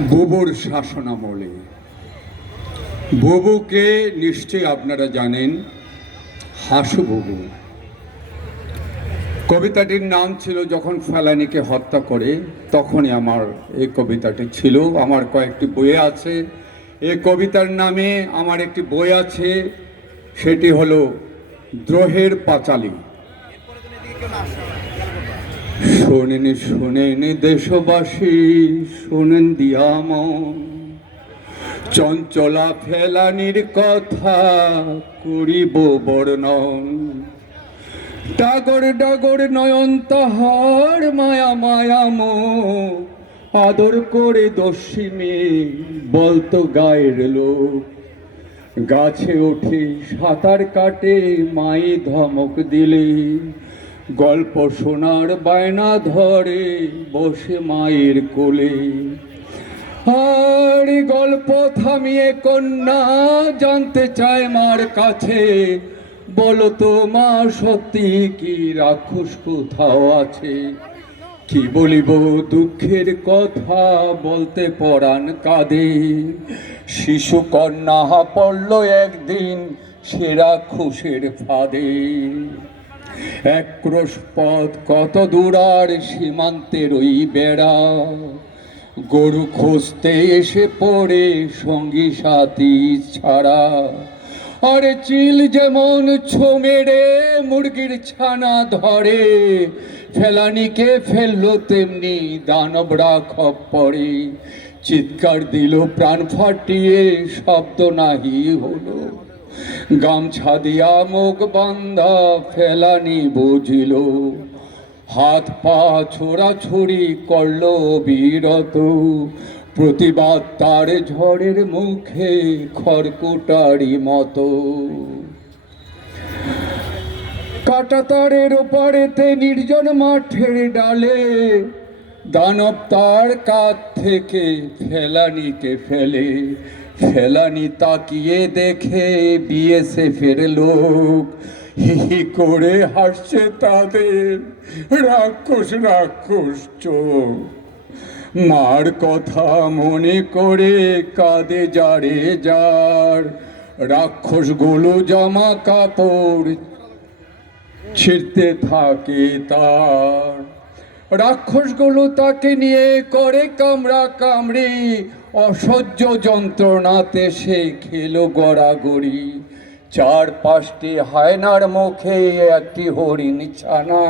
বুবুর শাসনামলে। বুবুকে নিশ্চয়ই আপনারা জানেন, হাসু বুবু। কবিতাটির নাম ছিল, যখন ফেলানিকে হত্যা করে, তখনই আমার এই কবিতাটি ছিল। আমার কয়েকটি বই আছে। এই কবিতার নামে আমার একটি বই আছে, সেটি হলো, দ্রোহের পাঁচালী। শোনেন শোনেন দেশবাসী, শোনেন দিয়ামন। চঞ্চলা ফেলানির কথা করিব বর্ণন। ডাগর ডাগর নয়ন তাহার মায়া মায়াম আদর করে দস্যিমে বলতো গায়ের লোক। গাছে ওঠে সাঁতার কাটে, মায়ে ধমক দিলে। গল্প শোনার বায়না ধরে বসে মায়ের কোলে। আর গল্প থামিয়ে কন্যা জানতে চায় মার কাছে, বলো তো মা, সত্যি কি রাক্ষস কোথাও আছে? কি বলিব দুঃখের কথা বলতে পরাণ কাঁদে। শিশু কন্যা পড়ল একদিন সে রাক্ষসের ফাঁদে। এক ক্রোশ পথ কত দূর আর সীমান্তের ওই বেড়া। গরু খুঁজতে এসে পড়ে সঙ্গী সাথী ছাড়া। আরে চিল যেমন ছো মেরে মুরগির ছানা ধরে, ফেলানিকে ফেলল তেমনি দানবরা খপ্পরে চিৎকার দিল, প্রাণ ফাটিয়ে শব্দ নাহি হলো। গামছা দিয়া মুখ বান্ধা ফেলানি বুঝিল। হাত পা ছোড়াছুড়ি করল বিরত। প্রতিবাদ তার ঝড়ের মুখে খড়কুটারি মতো। কাটাতারের ওপারেতে নির্জন মাঠের ডালে দানব তার কাত থেকে ফেলানিকে ফেলে। ফেলানি তাকিয়ে দেখে বিএসএফের লোক হি করে হাসছে তাদের। রাক্ষস রাক্ষস চোখ মার কথা মনে করে কাঁদে যারে যার। রাক্ষসগুলো জামা কাপড় ছিঁড়তে থাকে তার। রাক্ষসগুলো তাকে নিয়ে করে কামড়া কামড়ি, অসহ্য যন্ত্রণাতে সে খেলো গড়াগড়ি। চার পাঁচটি হায়নার মুখে একটি হরিণ ছানা।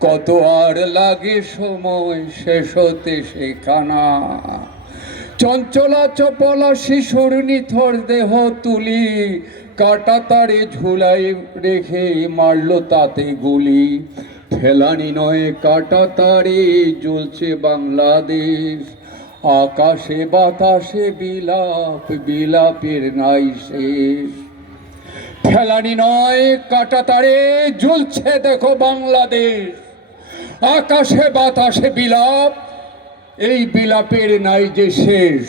কত আর লাগে সময় শেষ হতে সেখানা। চঞ্চলা চপলা শিশুর নিথর দেহ তুলি, কাটা তারে ঝুলাই রেখে মারলো তাতে গুলি। ফেলানি নয়, কাটা তারে জ্বলছে বাংলাদেশ। আকাশে বাতাসে বিলাপ, বিলাপের নাই শেষ। ফেলানি নয়, কাটা তারে জ্বলছে, দেখো বাংলাদেশ। আকাশে বাতাসে বিলাপ, এই বিলাপের নাই যে শেষ।